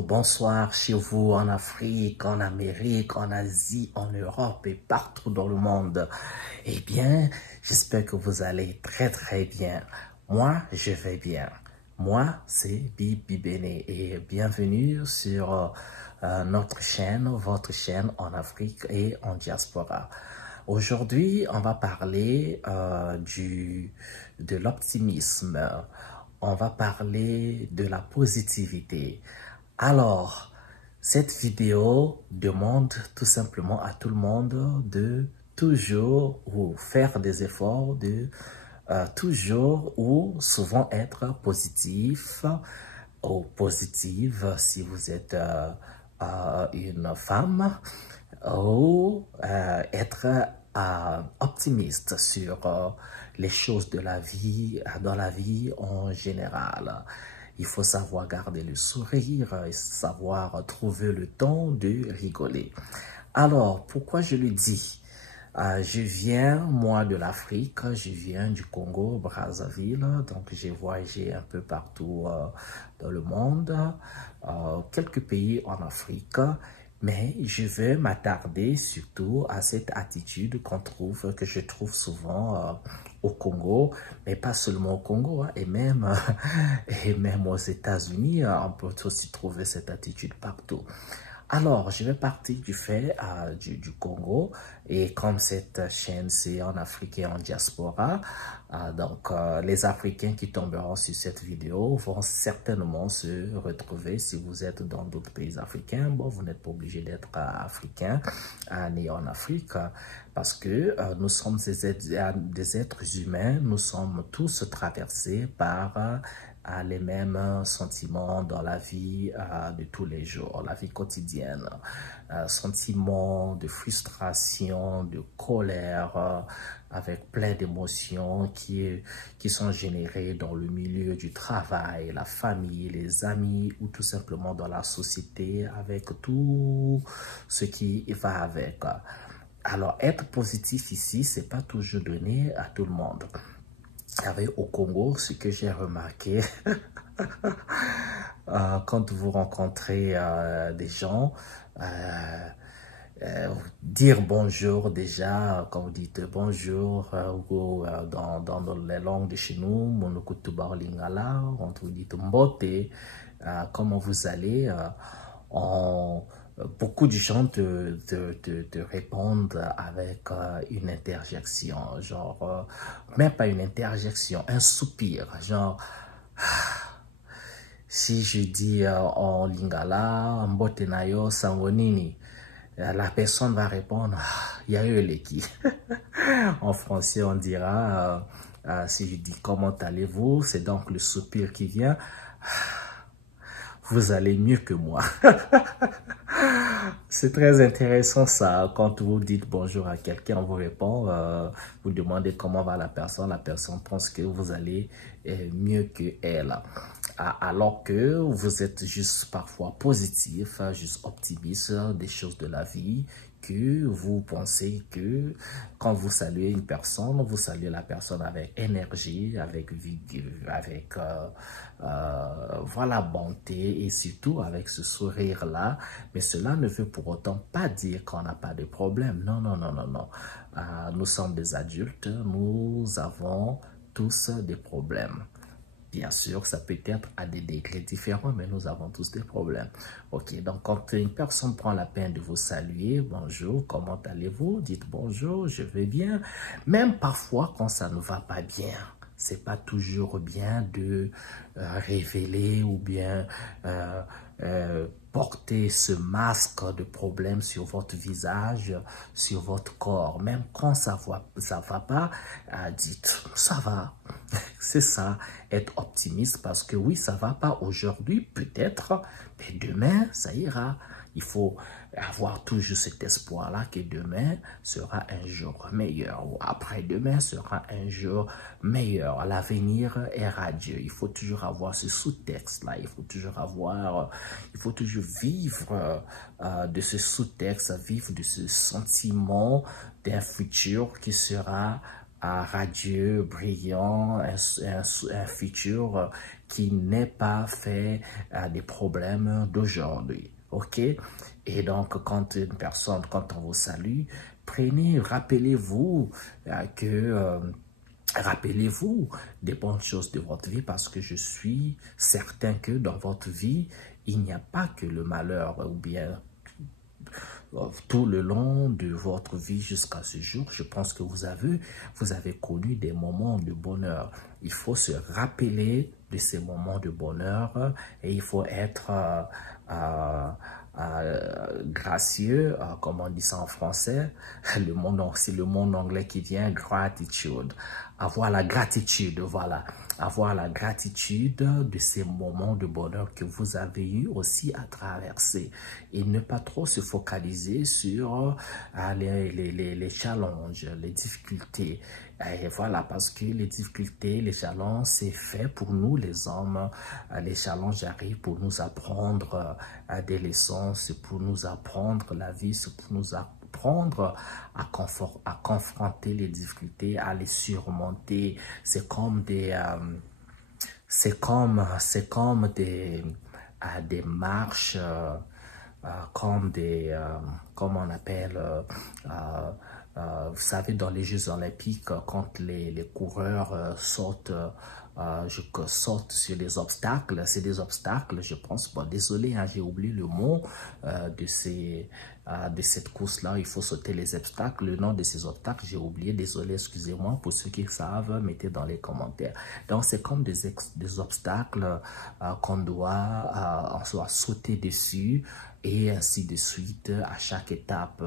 bonjour, bonsoir chez vous en Afrique, en Amérique, en Asie, en Europe et partout dans le monde. Eh bien, j'espère que vous allez très bien. Moi, je vais bien. Moi, c'est Bibi Bene et bienvenue sur notre chaîne, votre chaîne en Afrique et en diaspora. Aujourd'hui, on va parler de l'optimisme. On va parler de la positivité. Alors, cette vidéo demande tout simplement à tout le monde de toujours ou faire des efforts de toujours ou souvent être positif ou positive si vous êtes une femme ou être optimiste sur les choses de la vie, dans la vie en général. Il faut savoir garder le sourire et savoir trouver le temps de rigoler. Alors, pourquoi je le dis? Je viens, moi, de l'Afrique, je viens du Congo, Brazzaville, donc j'ai voyagé un peu partout dans le monde, quelques pays en Afrique, mais je vais m'attarder surtout à cette attitude que je trouve souvent au Congo, mais pas seulement au Congo, hein, et même aux États-Unis, on peut aussi trouver cette attitude partout. Alors, je vais partir du fait du Congo et comme cette chaîne c'est en Afrique et en diaspora, les Africains qui tomberont sur cette vidéo vont certainement se retrouver si vous êtes dans d'autres pays africains. Bon, vous n'êtes pas obligé d'être africain né en Afrique parce que nous sommes des êtres humains, nous sommes tous traversés par les mêmes sentiments dans la vie de tous les jours, la vie quotidienne. Sentiments de frustration, de colère, avec plein d'émotions qui sont générées dans le milieu du travail, la famille, les amis ou tout simplement dans la société avec tout ce qui va avec. Alors, être positif ici, c'est pas toujours donné à tout le monde. Au Congo, ce que j'ai remarqué, quand vous rencontrez des gens, dire bonjour déjà, quand vous dites bonjour, ou dans les langues de chez nous, monokutu lingala, quand vous dites mbote, comment vous allez, beaucoup de gens te répondent avec une interjection, genre, même pas une interjection, un soupir, genre, si je dis en lingala, mbote nayo sangonini, la personne va répondre, yayo leki. En français, on dira, si je dis comment allez-vous, c'est donc le soupir qui vient. Vous allez mieux que moi. C'est très intéressant ça. Quand vous dites bonjour à quelqu'un, on vous répond, vous demandez comment va la personne pense que vous allez mieux que elle. Alors que vous êtes juste parfois positif, juste optimiste des choses de la vie, que vous pensez que quand vous saluez une personne, vous saluez la personne avec énergie, avec vigueur, avec voilà, bonté et surtout avec ce sourire-là. Mais cela ne veut pour autant pas dire qu'on n'a pas de problème. Non. Nous sommes des adultes, nous avons tous des problèmes. Bien sûr, ça peut être à des degrés différents, mais nous avons tous des problèmes. Ok, donc quand une personne prend la peine de vous saluer, bonjour, comment allez-vous? Dites bonjour, je vais bien. Même parfois, quand ça ne va pas bien, c'est pas toujours bien de révéler ou bien porter ce masque de problème sur votre visage, sur votre corps. Même quand ça va pas, dites ça va. C'est ça, être optimiste parce que oui, ça va pas aujourd'hui, peut-être, mais demain, ça ira. Il faut avoir toujours cet espoir-là que demain sera un jour meilleur ou après-demain sera un jour meilleur. L'avenir est radieux. Il faut toujours avoir ce sous-texte-là. Il faut toujours vivre de ce sous-texte, vivre de ce sentiment d'un futur qui sera radieux, brillant, un futur qui n'est pas fait des problèmes d'aujourd'hui. OK? Et donc, quand une personne, quand on vous salue, rappelez-vous rappelez-vous des bonnes choses de votre vie parce que je suis certain que dans votre vie, il n'y a pas que le malheur ou bien tout le long de votre vie jusqu'à ce jour. Je pense que vous avez connu des moments de bonheur. Il faut se rappeler de ces moments de bonheur et il faut être gracieux, comme on dit ça en français, c'est le mot anglais qui vient, gratitude. Avoir la gratitude, voilà. Avoir la gratitude de ces moments de bonheur que vous avez eu aussi à traverser. Et ne pas trop se focaliser sur les challenges, les difficultés. Et voilà, parce que les difficultés, les challenges, c'est fait pour nous, les hommes. Les challenges arrivent pour nous apprendre des leçons, c'est pour nous apprendre la vie, c'est pour nous apprendre à confronter les difficultés, à les surmonter. C'est comme des marches, comme on appelle, vous savez, dans les Jeux Olympiques, quand les coureurs sautent sur les obstacles, c'est des obstacles, je pense. Bon, désolé, hein, j'ai oublié le mot de cette course-là. Il faut sauter les obstacles. Le nom de ces obstacles, j'ai oublié. Désolé, excusez-moi. Pour ceux qui savent, mettez dans les commentaires. Donc, c'est comme des obstacles qu'on doit sauter dessus. Et ainsi de suite, à chaque étape,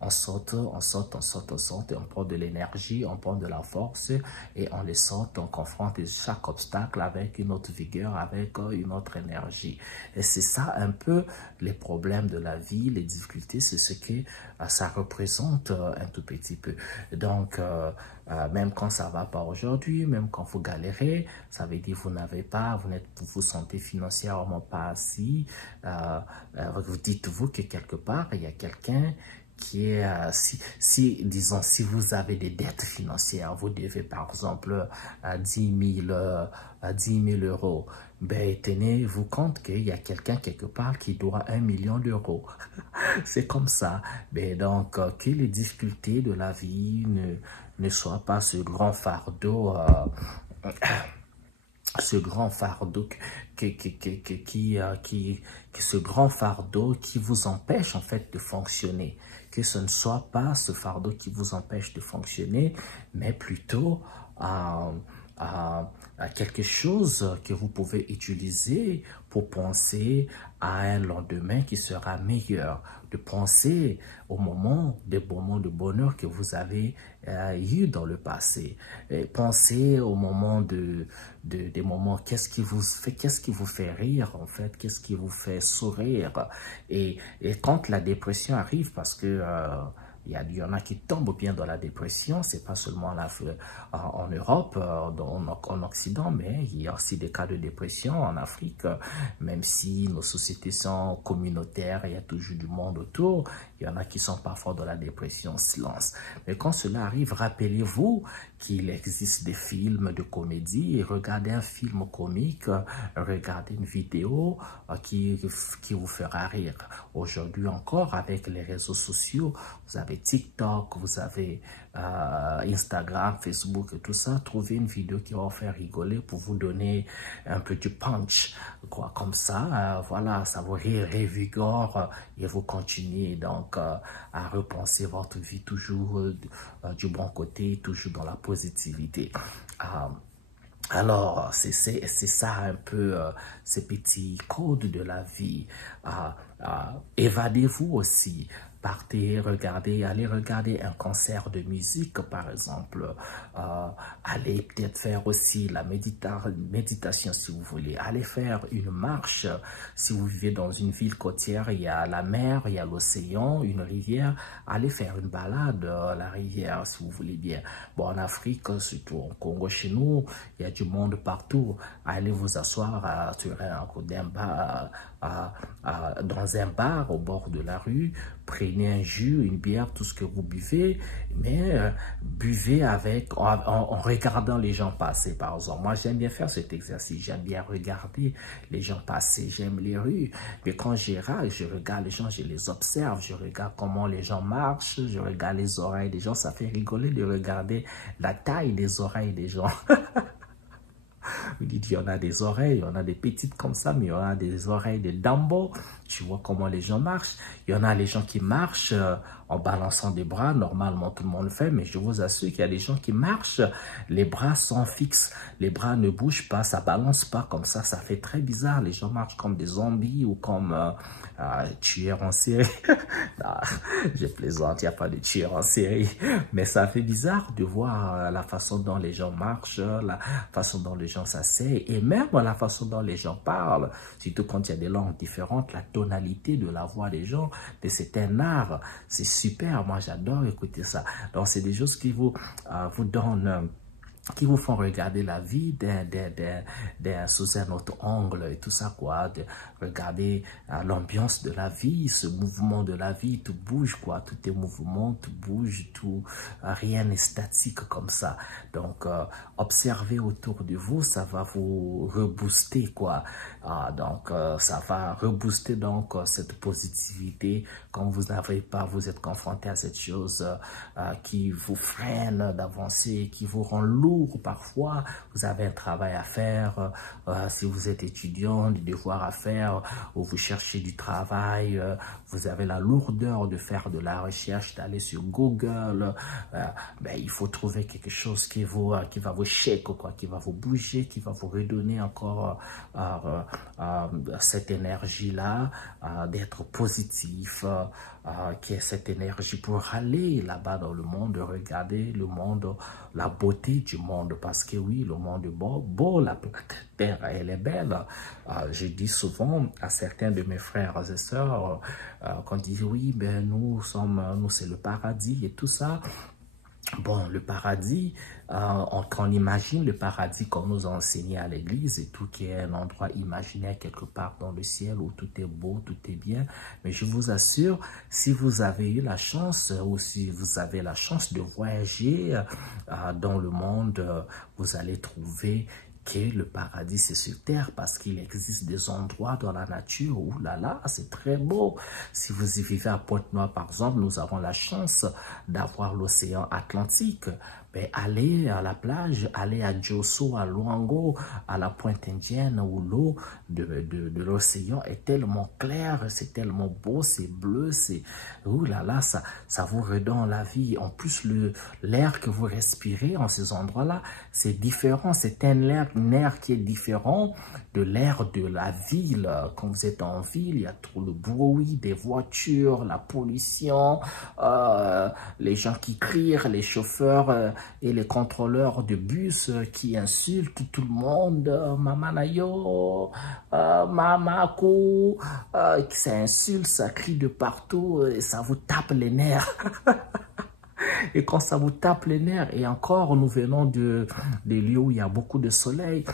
on saute, on saute, on saute, on saute, et on prend de l'énergie, on prend de la force, et on les saute, on confronte chaque obstacle avec une autre vigueur, avec une autre énergie. Et c'est ça un peu les problèmes de la vie, les difficultés, c'est ce que ça représente un tout petit peu. Donc, même quand ça va pas aujourd'hui, même quand vous galérez, ça veut dire vous vous sentez financièrement pas assis, vous dites-vous que quelque part, il y a quelqu'un qui est, disons, si vous avez des dettes financières, vous devez par exemple 10 000 euros, ben tenez-vous compte qu'il y a quelqu'un quelque part qui doit 1 million d'euros. C'est comme ça. Ben donc, que les difficultés de la vie ne soient pas ce grand fardeau qui vous empêche en fait de fonctionner, que ce ne soit pas ce fardeau qui vous empêche de fonctionner, mais plutôt à quelque chose que vous pouvez utiliser pour penser à un lendemain qui sera meilleur, de penser des moments de bonheur que vous avez eu dans le passé. Et pensez au moment des moments, qu'est-ce qui vous fait rire en fait, qu'est-ce qui vous fait sourire. Et quand la dépression arrive, parce que il y en a qui tombent bien dans la dépression, c'est pas seulement en Europe, en Occident, mais il y a aussi des cas de dépression en Afrique, même si nos sociétés sont communautaires, il y a toujours du monde autour, il y en a qui sont parfois dans la dépression silence. Mais quand cela arrive, rappelez-vous qu'il existe des films de comédie et regardez un film comique, regardez une vidéo qui vous fera rire. Aujourd'hui encore, avec les réseaux sociaux, vous avez TikTok, vous avez Instagram, Facebook et tout ça, trouvez une vidéo qui va vous faire rigoler pour vous donner un peu du punch, quoi, comme ça, voilà, ça vous révigore et vous continuez donc à repenser votre vie toujours du bon côté, toujours dans la positivité. Alors, c'est ça un peu ces petits codes de la vie. Évadez-vous aussi. Partez, allez regarder un concert de musique, par exemple. Allez peut-être faire aussi la méditation si vous voulez. Allez faire une marche. Si vous vivez dans une ville côtière, il y a la mer, il y a l'océan, une rivière. Allez faire une balade à la rivière si vous voulez bien. Bon, en Afrique, surtout au Congo, chez nous, il y a du monde partout. Allez vous asseoir sur un dans un bar au bord de la rue, prenez un jus, une bière, tout ce que vous buvez, mais buvez avec, en regardant les gens passer, par exemple. Moi, j'aime bien faire cet exercice, j'aime bien regarder les gens passer, j'aime les rues, mais quand je regarde les gens, je les observe, je regarde comment les gens marchent, je regarde les oreilles des gens, ça fait rigoler de regarder la taille des oreilles des gens. Vous dites, il y en a des oreilles, il y en a des petites comme ça, mais il y en a des oreilles de Dumbo. Tu vois comment les gens marchent. Il y en a les gens qui marchent en balançant des bras. Normalement, tout le monde le fait, mais je vous assure qu'il y a des gens qui marchent. Les bras sont fixes. Les bras ne bougent pas, ça balance pas comme ça. Ça fait très bizarre. Les gens marchent comme des zombies ou comme tueurs en série. Non, je plaisante, il n'y a pas de tueurs en série. Mais ça fait bizarre de voir la façon dont les gens marchent, la façon dont les gens s'asseyent et même la façon dont les gens parlent. Surtout quand il y a des langues différentes, la tonalité de la voix des gens, c'est un art. C'est super, moi j'adore écouter ça. Donc c'est des choses qui vous donnent... qui vous font regarder la vie sous un autre angle et tout ça, quoi, de regarder l'ambiance de la vie, ce mouvement de la vie, tout bouge, quoi, tout est mouvement, tout bouge, tout, rien n'est statique comme ça. Donc, observez autour de vous, ça va vous rebooster, quoi. Donc, ça va rebooster, donc, cette positivité quand vous n'avez pas, vous êtes confronté à cette chose qui vous freine d'avancer, qui vous rend lourd. Parfois, vous avez un travail à faire, si vous êtes étudiant, des devoirs à faire, ou vous cherchez du travail, vous avez la lourdeur de faire de la recherche, d'aller sur Google, ben, il faut trouver quelque chose qui va vous shake, quoi, qui va vous bouger, qui va vous redonner encore cette énergie-là, d'être positif, qui est cette énergie pour aller là-bas dans le monde, regarder le monde, la beauté du monde, parce que oui, le monde est beau, la terre, elle est belle. Je dis souvent à certains de mes frères et sœurs, quand ils disent oui, ben nous c'est le paradis et tout ça. Bon, le paradis, on imagine le paradis comme nous a enseigné à l'église et tout, qui est un endroit imaginaire quelque part dans le ciel où tout est beau, tout est bien. Mais je vous assure, si vous avez eu la chance ou si vous avez la chance de voyager dans le monde, vous allez trouver que le paradis c'est sur terre, parce qu'il existe des endroits dans la nature où là, c'est très beau. Si vous y vivez à Pointe-Noire par exemple, nous avons la chance d'avoir l'océan Atlantique. Ben, allez à la plage, allez à Djosso, à Luango, à la Pointe Indienne, où l'eau de l'océan est tellement claire, c'est tellement beau, c'est bleu, c'est... Ouh là là, ça vous redonne la vie. En plus, l'air que vous respirez en ces endroits-là, c'est différent. C'est un air qui est différent de l'air de la ville. Quand vous êtes en ville, il y a trop le bruit des voitures, la pollution, les gens qui crient, les chauffeurs et les contrôleurs de bus qui insultent tout le monde, mamanayo, mamako, ça insulte, ça crie de partout et ça vous tape les nerfs. Et quand ça vous tape les nerfs, et encore nous venons des lieux où il y a beaucoup de soleil,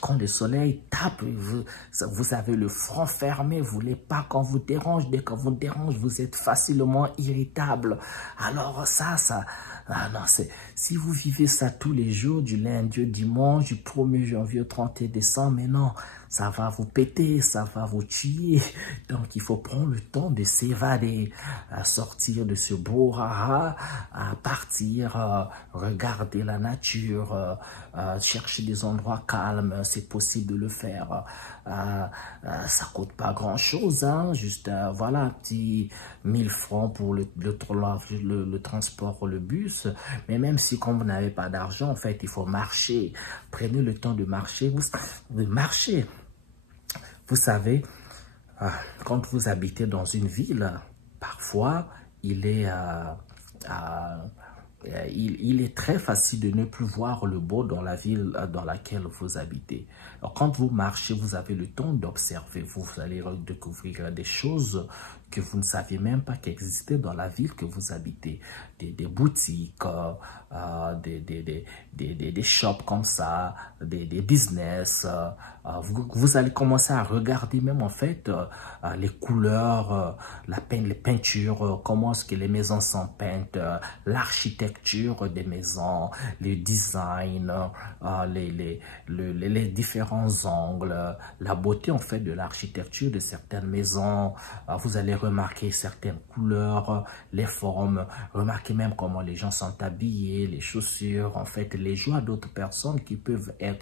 quand le soleil tape, vous avez le front fermé, vous voulez pas qu'on vous dérange. Dès qu'on vous dérange, vous êtes facilement irritable. Alors non, si vous vivez ça tous les jours, du lundi au dimanche, du 1er janvier au 31 décembre, mais non, ça va vous péter, ça va vous tuer. Donc, il faut prendre le temps de s'évader, sortir de ce brouhaha, partir, regarder la nature, chercher des endroits calmes, c'est possible de le faire. Ça coûte pas grand chose, hein, juste voilà, un petit 1000 francs pour le transport, le bus. Mais même si quand vous n'avez pas d'argent, en fait, il faut marcher. Prenez le temps de marcher. Vous savez, quand vous habitez dans une ville, parfois, il est très facile de ne plus voir le beau dans la ville dans laquelle vous habitez. Alors, quand vous marchez, vous avez le temps d'observer. Vous allez découvrir des choses que vous ne saviez même pas qu'existaient dans la ville que vous habitez. Des boutiques, des shops comme ça, des business. Vous allez commencer à regarder même en fait les couleurs, les peintures, comment est-ce que les maisons sont peintes, l'architecture des maisons, les designs, les différents angles, la beauté en fait de l'architecture de certaines maisons. Vous allez remarquer certaines couleurs, les formes, remarquez même comment les gens sont habillés, les chaussures, en fait, les joies d'autres personnes qui peuvent être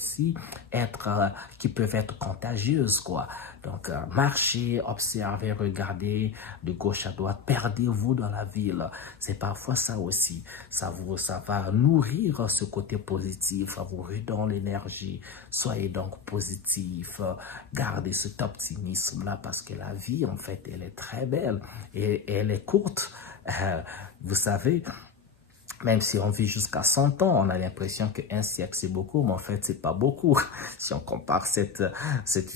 contagieuses, quoi. Donc, marchez, observez, regardez de gauche à droite, perdez-vous dans la ville. C'est parfois ça aussi. Ça va nourrir ce côté positif, ça vous redonne l'énergie. Soyez donc positif, gardez cet optimisme-là parce que la vie, en fait, elle est très belle et elle est courte. Vous savez, même si on vit jusqu'à 100 ans, on a l'impression qu'un siècle c'est beaucoup, mais en fait c'est pas beaucoup. Si on compare cette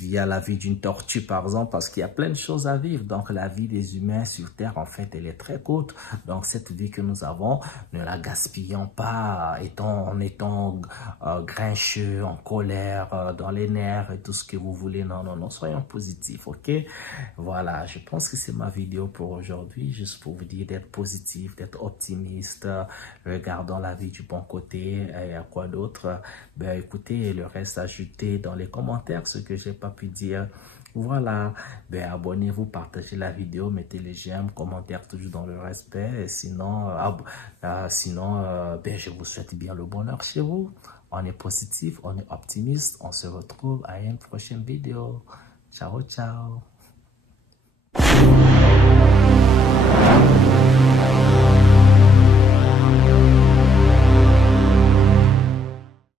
vie à la vie d'une tortue par exemple, parce qu'il y a plein de choses à vivre. Donc la vie des humains sur Terre en fait elle est très courte. Donc cette vie que nous avons, ne la gaspillons pas en étant grincheux, en colère, dans les nerfs et tout ce que vous voulez. Non, non, non, soyons positifs, ok? Voilà, je pense que c'est ma vidéo pour aujourd'hui, juste pour vous dire d'être positif, d'être optimiste. Regardons la vie du bon côté. Et à quoi d'autre? Ben écoutez, le reste ajoutez dans les commentaires ce que j'ai pas pu dire. Voilà, ben abonnez-vous, partagez la vidéo, mettez les j'aime, commentaires toujours dans le respect. Et sinon, ben je vous souhaite bien le bonheur chez vous. On est positif, on est optimiste. On se retrouve à une prochaine vidéo. Ciao, ciao.